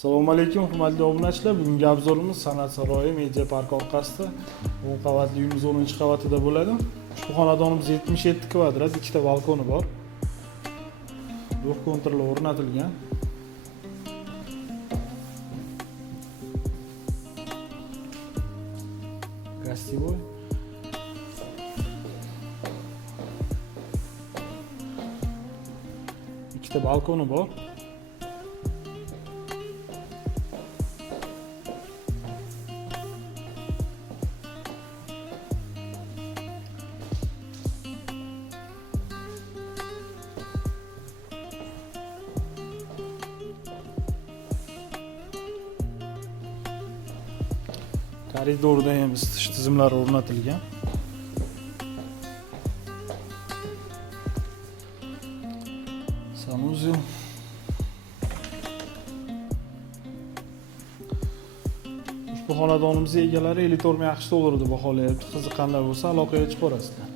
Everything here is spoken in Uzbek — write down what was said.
Assalomu alaykum, hurmatli obunachilar. Bugungi obzorimiz San'at saroyi media park orqasida 10 qavatli uyimiz 10-qavatida bo'ladi. Ushbu xonadonimiz 77 kvadrat, ikkita balkoni bor. Ruh kontroli o'rnatilgan. Gостевой. Ikkita balkoni bor. Koridorda ham isitish tizimlari o'rnatilgan. Sanuzel. Ushbu xonadonimiz egalari $54 ming dollarni baholayapti. Qiziqqanlar bo'lsa aloqaga chiqib ko'rasizlar.